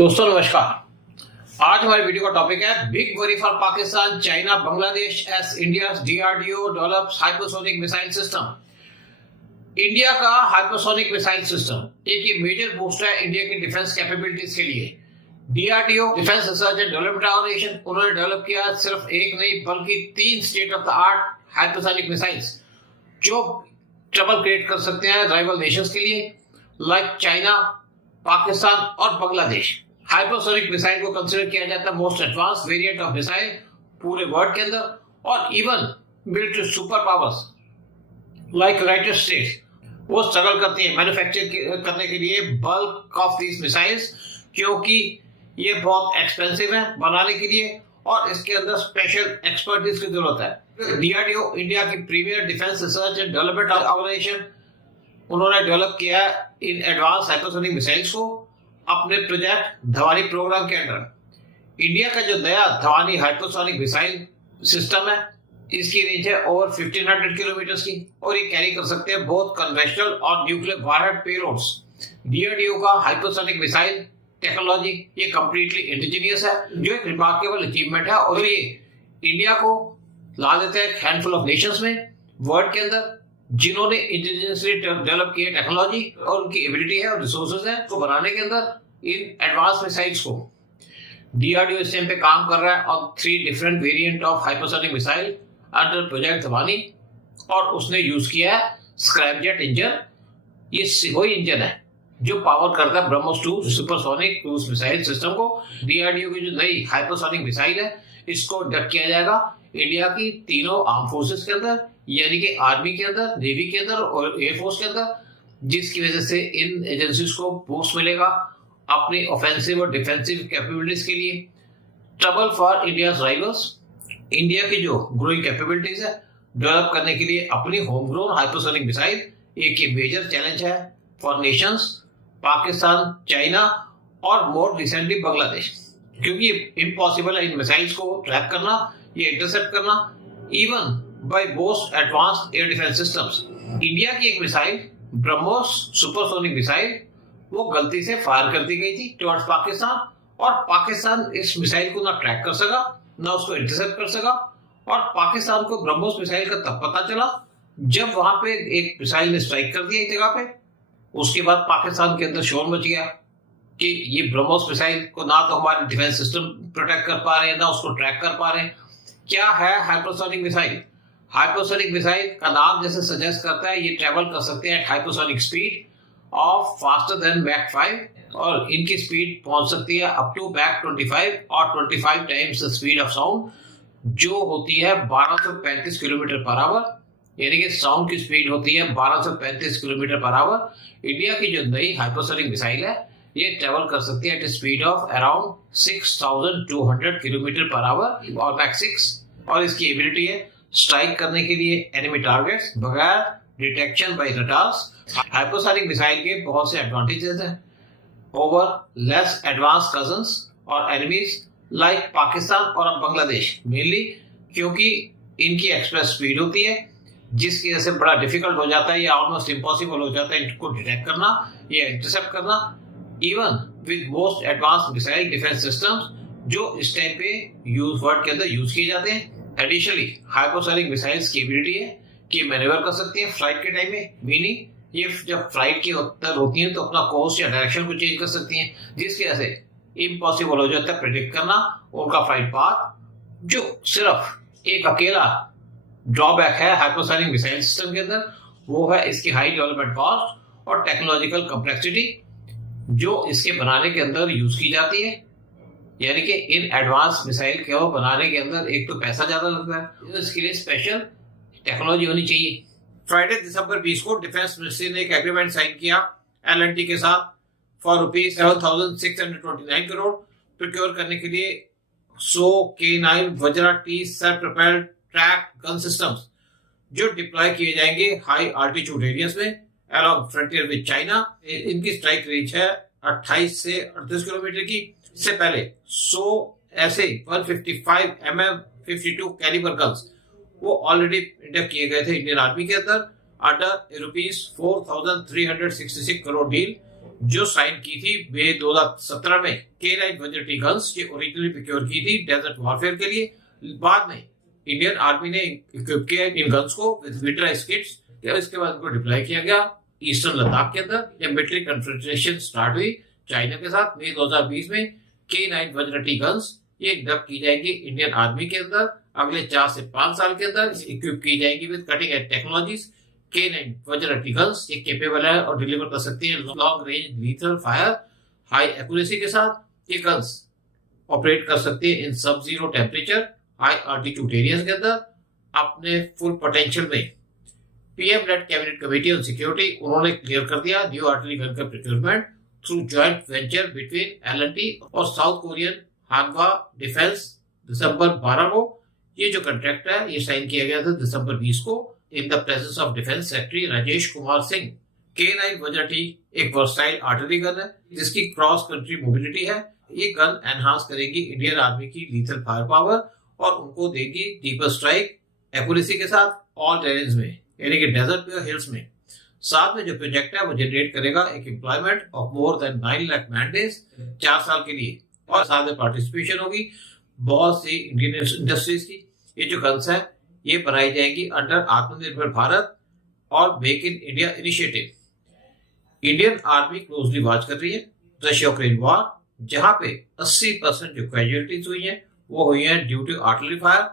दोस्तों नमस्कार। आज हमारे वीडियो का टॉपिक है big worry for Pakistan, China, Bangladesh as India DRDO develops hypersonic missile system. India का हाइपरसोनिक मिसाइल सिस्टम एक ये मेजर बूस्ट है इंडिया की डिफेंस कैपेबिलिटीज के लिए। DRDO defence research and development organisation उन्होंने डेवलप किया सिर्फ एक नहीं बल्कि 3 state of the art hypersonic missiles जो ट्रबल क्रिएट कर सकते हैं राइवल नेशंस के लिए लाइक चाइना, पाकिस्तान और बांग्लादेश। हाइपरसोनिक मिसाइल को कंसीडर किया जाता है most advance variant of missile पूरे वर्ल्ड के अंदर और even military super powers like United states वो स्ट्रगल करती है मैन्युफैक्चर करने के लिए बल्क ऑफ दीज मिसाइल्स, क्योंकि ये बहुत एक्सपेंसिव है बनाने के लिए और इसके अंदर स्पेशल एक्सपर्टीज की जरूरत है। डीआरडीओ इंडिया की premier defence research and development organisation उन्होंने डेवलप किया इन एडवांस हाइपरसोनिक मिसाइल्स को अपने प्रोजेक्ट धवानी प्रोग्राम के अंडर। इंडिया का जो नया धवानी हाइपरसोनिक मिसाइल सिस्टम है इसकी रेंज है ओवर 1500 किलोमीटर की और ये कैरी कर सकते हैं बहुत कन्वेंशनल और न्यूक्लियर वारहेड पेलोड्स। डीआरडीओ का हाइपरसोनिक मिसाइल टेक्नोलॉजी ये कंप्लीटली इंडिजिनियस है जो एक रिमार्केबल अचीवमेंट है और ये इंडिया को ला देते हैं हैंडफुल ऑफ नेशंस में वर्ल्ड के अंदर जिन्होंने इंडिजिनियसली डेवलप किया टेक्नोलॉजी और उनकी एबिलिटी है और रिसोर्सेज है तो बनाने के अंदर इन एडवांस मिसाइल्स को। डीआरडीओ इस टाइम पे काम कर रहा है और 3 different variant of hypersonic missile under project Dhvani और उसने यूज किया है स्क्रैमजेट इंजन। ये वही इंजन है जो पावर करता है BrahMos 2 supersonic cruise missile system को। डीआरडीओ की जो नई हाइपरसोनिक मिसाइल है इसको डक किया जाएगा इंडिया की तीनों आर्म फोर्सेस के अंदर, यानी कि आर्मी के अंदर, नेवी के अंदर और एयरफोर्स के अंदर, जिसकी वजह से इन एजेंसीज को बूस्ट मिलेगा अपनी ऑफेंसिव और डिफेंसिव कैपेबिलिटीज के लिए। Trouble for India's rivals, India की जो ग्रोइंग कैपेबिलिटीज है डेवलप करने के लिए अपनी होम ग्रोन हाइपरसोनिक मिसाइल एक ये मेजर चैलेंज है फॉर नेशंस पाकिस्तान, चाइना और मोर रिसेंटली बांग्लादेश, क्योंकि इम्पॉसिबल है इन मिसाइल्स को ट्रैक करना, ये इंटरसेप्ट करना even bye most advanced air defence systems. India की एक मिसाइल ब्रह्मोस सुपरसोनिक मिसाइल वो गलती से फायर कर दी गई थी टुवर्ड्स पाकिस्तान और पाकिस्तान इस मिसाइल को ना ट्रैक कर सका ना उसको इंटरसेप्ट कर सका और पाकिस्तान को ब्रह्मोस मिसाइल का तब पता चला जब वहां पे एक मिसाइल ने स्ट्राइक कर दिया एक जगह पे। उसके बाद पाकिस्तान के अंदर शोर मच गया कि ये ब्रह्मोस मिसाइल को ना तो हमारे डिफेंस सिस्टम प्रोटेक्ट कर पा रहे हैं ना उसको ट्रैक कर पा रहे हैं। क्या है हाइपरसोनिक मिसाइल? हाइपरसोनिक मिसाइल का नाम जैसे सजेस्ट करता है ये ट्रेवल कर सकते हैं hypersonic speed of faster than Mach 5 और इनकी स्पीड पहुंच सकती है अप टू मैक 25 और 25 times the speed of sound जो होती है 1235 किलोमीटर पर आवर, यानी कि साउंड की स्पीड होती है 1235 किलोमीटर पर आवर। इंडिया की जो नई हाइपरसोनिक मिसाइल है ये ट्रेवल कर सकती है at speed of around 6200 kilometre per hour और मैक 6 और इसकी एबिलिटी है स्ट्राइक करने के लिए एनिमी टारगेट्स बगैर detection by radars. Hypersonic missile के बहुत से एडवांटेजेस हैं ओवर लेस एडवांस कजन्स और एनिमीज लाइक पाकिस्तान और बांग्लादेश, मेनली क्योंकि इनकी एक्सप्रेस स्पीड होती है जिसकी वजह से बड़ा डिफिकल्ट हो जाता है या ऑलमोस्ट इम्पॉसिबल हो जाता है इनको डिटेक्ट करना या इंटरसेप्ट करना even with most advance missile defence systems जो इस टाइम पे यूज वर्ल्ड के अंदर यूज किए जाते हैं। एडिशनली हाइपरसोनिक मिसाइल्स की एबिलिटी है कि मैनेवर कर सकती है फ्लाइट के टाइम में, मीनिंग ये जब फ्लाइट की अंदर होती है तो अपना कोर्स या डायरेक्शन को चेंज कर सकती हैं जिसकी वजह से इम्पॉसिबल हो जाता है प्रेडिक्ट करना उनका फ्लाइट पाथ। जो सिर्फ एक अकेला ड्रॉबैक है हाइपरसोनिक मिसाइल सिस्टम के अंदर वो है इसकी हाई डेवलपमेंट कॉस्ट और टेक्नोलॉजिकल कॉम्प्लेक्सिटी जो इसके बनाने के अंदर यूज की जाती है, यानी कि इन एडवांस मिसाइल को बनाने के अंदर एक तो पैसा ज्यादा लगता है, इसके लिए स्पेशल टेक्नोलॉजी होनी चाहिए। फ्राइडे दिसंबर 20 को डिफेंस मिनिस्ट्री ने एक एग्रीमेंट साइन किया L&T के साथ फॉर ₹7,629 करोड़ प्रोक्योर करने के लिए 100 K9 Vajra T self propelled track gun systems जो डिप्लॉय किए जाएंगे हाई आल्टीट्यूड एरियाज में अलॉन्ग फ्रंटियर विद चाइना। इनकी स्ट्राइक रेंज है 28 से 38 किलोमीटर की। इससे पहले 100 ऐसे 155 mm 52 कैलिबर गन्स वो ऑलरेडी इंडक्ट किए गए थे इंडियन आर्मी के अंदर अंडर ₹4,366 करोड़ डील जो साइन की थी वे 2017 में K9 वज्रटी गन्स ये ओरिजिनली प्रोक्योर की थी डेजर्ट वॉरफेयर के लिए। बाद में इंडियन आर्मी ने इक्विप किया इन गन्स को विद विंटराइज्ड किट्स। इसके बाद उनको डिप्लॉय किया गया ईस्टर्न लद्दाख के अंदर। जब मिलिट्री कन्फ्रंटेशन स्टार्ट हुई चाइना के साथ मई 2020 में, K9 वज्रटी गन्स ये डेवलप की जाएंगी इंडियन आर्मी के अंदर। अगले 4 से 5 साल के अंदर इक्विप की जाएंगी with cutting edge technologies. K9 Vajra T guns ये कैपेबल है और डिलीवर कर सकती है long range lethal fire high accuracy के साथ। ये गन्स ऑपरेट कर सकती है इन सब zero temperature high altitude areas के अंदर अपने फुल पोटेंशियल में। PM led cabinet committee on security उन्होंने क्लियर कर दिया न्यू आर्टिलरी गन का procurement through joint venture between L&T और साउथ कोरियन हानवा डिफेंस। दिसंबर 12 को ये जो कॉन्ट्रैक्ट है ये साइन किया गया था दिसंबर 20 को in the presence of defence secretary Rajesh Kumar Singh. K9 वज्रटी एक वर्सटाइल आर्टिलरी गन है जिसकी क्रॉस कंट्री मोबिलिटी है। ये गन एनहांस करेगी इंडियन आर्मी की लीथल फायर पावर और उनको देगी डीपर स्ट्राइक एक्यूरेसी के साथ ऑल टेरेन्स में, यानी कि डेजर्ट पे और हिल्स में। साथ में जो प्रोजेक्ट है वो जनरेट करेगा एक employment of more than 9 lakh man days 4 साल के लिए और साथ में पार्टिसिपेशन होगी बहुत सी इंडियन इंडस्ट्रीज की। ये जो गन्स है ये बनाई जाएगी अंडर आत्मनिर्भर भारत और make in India initiative. Indian army closely watch कर रही है रशिया यूक्रेन वॉर, जहां पे 80% जो कैजुअलिटीज हुई हैं वो हुई हैं due to artillery fire.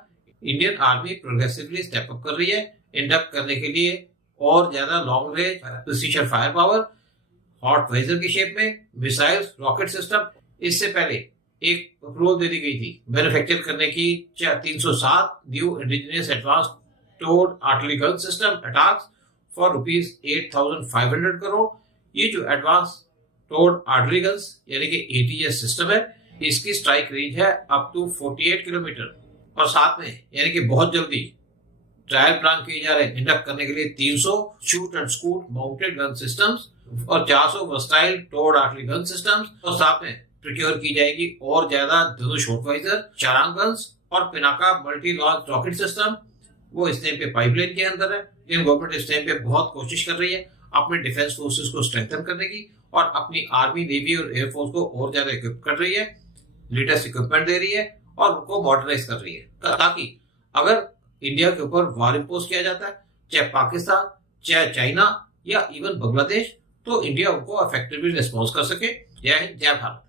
Indian Army progressively step up कर रही है इंडक्ट करने के लिए और ज्यादा long range precision fire power howitzer की शेप में मिसाइल्स रॉकेट सिस्टम। इससे पहले एक अप्रूवल दे दी गई थी मैन्युफैक्चर करने की 307 न्यू इंडिजिनियस एडवांस टोर्ड artillery gun system attacks for ₹8,500 crore. ये जो एडवांस टोर्ड आर्टिलरी गन्स यानी कि ATS सिस्टम है इसकी स्ट्राइक रेंज है अप टू 48 किलोमीटर और साथ में यानी कि बहुत जल्दी ट्रायल प्लान किए जा रहे हैं इंडक्ट करने के लिए 300 shoot and scoot mounted gun systems और 400 वर्सटाइल टोर्ड आर्टिलरी गन सिस्टम्स और साथ में प्रोक्योर की जाएगी और ज्यादा धनुष हॉटवाइजर चारांग गन्स और Pinaka multi launch rocket system. वो इस टाइम पे पाइपलाइन के अंदर है लेकिन गवर्नमेंट इस टाइम पे बहुत कोशिश कर रही है अपने डिफेंस फोर्सेस को स्ट्रेंथन करने की और अपनी आर्मी नेवी और एयरफोर्स को और ज्यादा इक्विप कर रही है, लेटेस्ट इक्विपमेंट दे रही है और उनको मॉडर्नाइज कर रही है ताकि अगर इंडिया के ऊपर वॉर इंपोज किया जाता है चाहे पाकिस्तान चाहे चाइना या इवन बांग्लादेश तो इंडिया उनको इफेक्टिवली रिस्पॉन्स कर सके। जय हिंद जय भारत।